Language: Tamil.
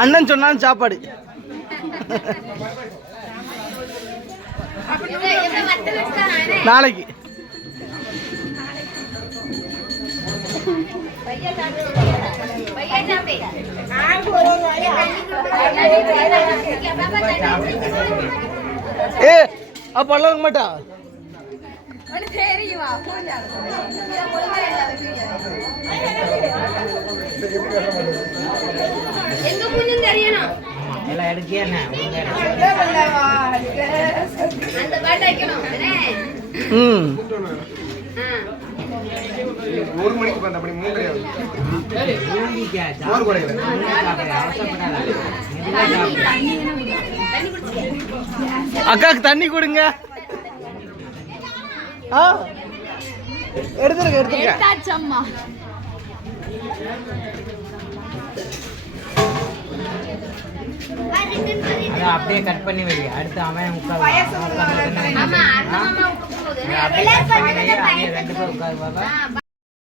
அண்ணன் சொன்னாலும் சாப்பாடு நாளைக்கு. ஏ அப்ப மாட்டா ஒரு மணிக்கு பண்ண அப்படி மூணு அக்காக்கு தண்ணி கொடுங்க. எடுத்துருங்க எடுத்துருங்க. அப்படியே கட் பண்ணி வை. அடுத்து அவன் உட்கார். 2 பேர் உட்காருவாங்க.